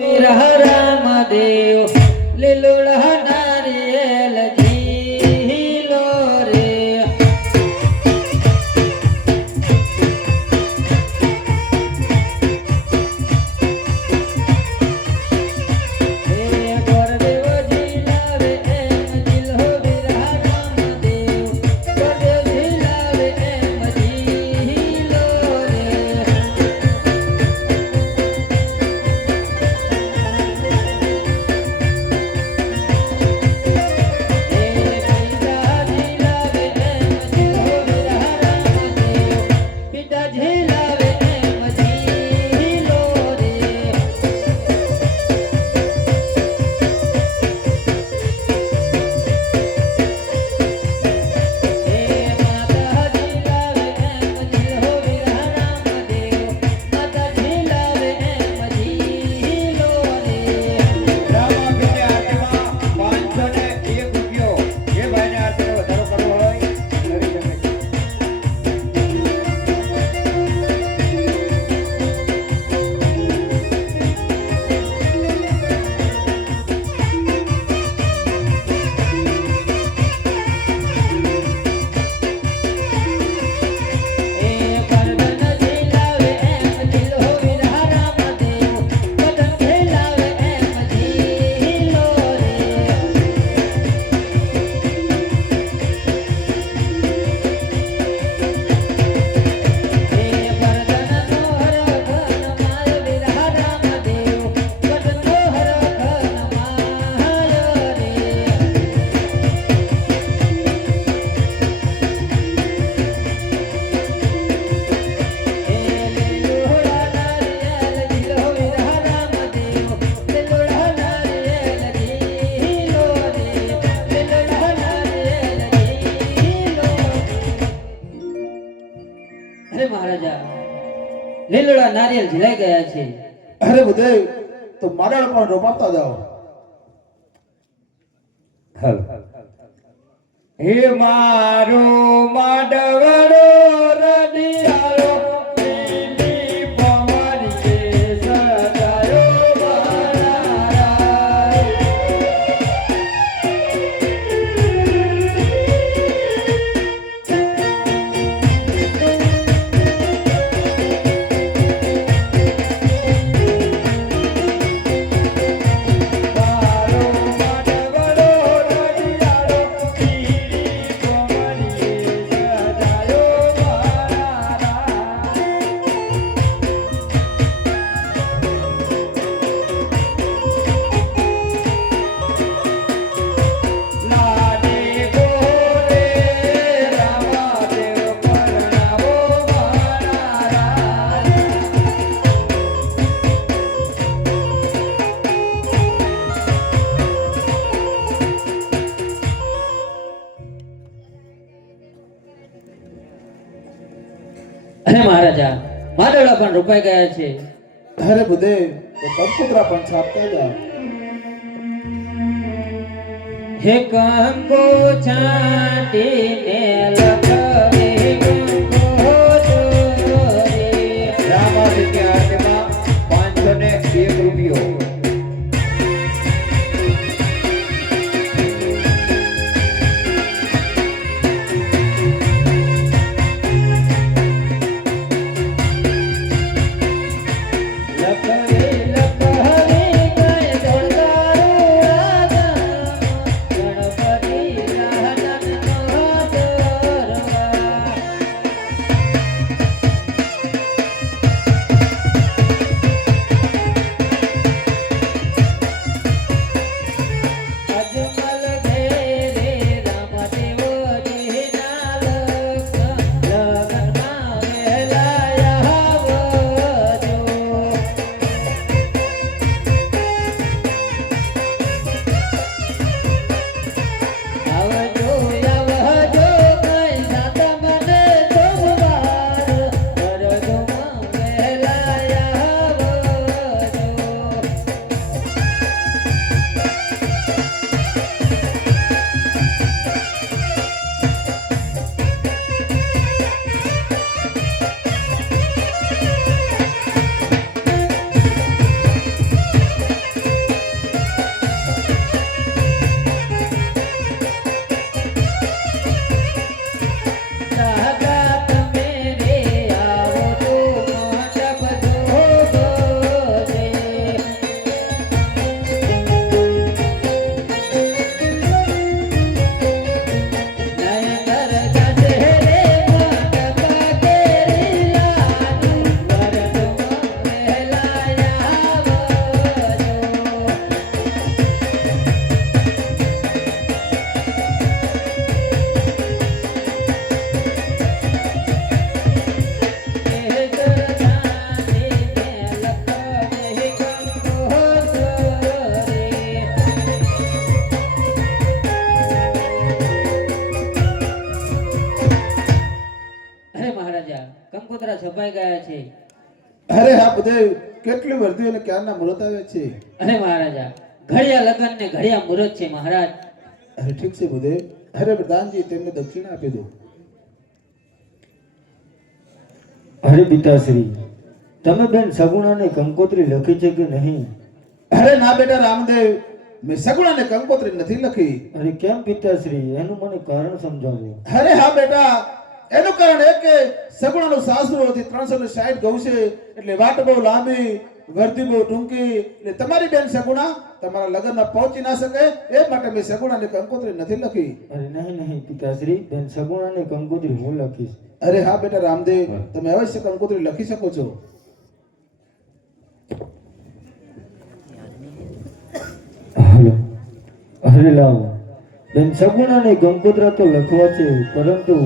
રામ દેવ લીલુડા રાજા. લીલડા નારિયેલ ઝીલાઈ ગયા છે. અરે બુદેવ તો મારા પણ રોપાવતા જાઓ. હે મારો માડવડો પણ રોકાઈ ગયા છે. અરે બધે કંકુતરા પણ છાપતા ગયા હે કંકો છાટીને લખ. કપાઈ ગયા છે. અરે હા બધે કેટલી વર્ધી અને ક્યારના મુહૂર્ત આવે છે? અરે મહારાજા ઘડિયા લગ્ન ને ઘડિયા મુહૂર્ત છે મહારાજ. અરે ઠીક છે બધે. અરે પ્રધાનજી તેમને દક્ષિણા આપી દો. અરે પિતાશ્રી તમે બેન સગુણાને કંકોત્રી લખી છે કે નહીં? અરે ના બેટા રામદેવ મેં સગુણાને કંકોત્રી નથી લખી. અરે કેમ પિતાશ્રી? એનું મને કારણ સમજાવો. અરે હા બેટા એનું કારણ એ કે સગુણાનું સાસરું હતી ત્રણસો ને સાઠ ગૌ છે એટલે વાટ બહુ લાંબી વર્દી બહુ ટૂંકી એટલે તમારી બેન સગુણા તમારા લગ્નમાં પહોંચી ના શકે. એ માટે મેં સગુણાને કંકોત્રી નથી લખી. અરે નહીં નહીં પિતાશ્રી બેન સગુણાને કંકોત્રી હું લખીશ. અરે હા બેટા રામદેવ તમે અવશ્ય કંકોત્રી લખી શકો છો. હાલો અરે લાવો બેન સગુણાને કંકોત્રા તો લખવા છે પરંતુ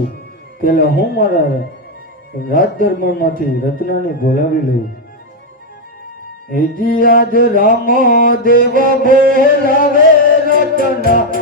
પેલા હું મારા રાજદરબારમાંથી રત્નાને બોલાવી લઉં. એજી આજ રામ દેવા બોલાવે રતના.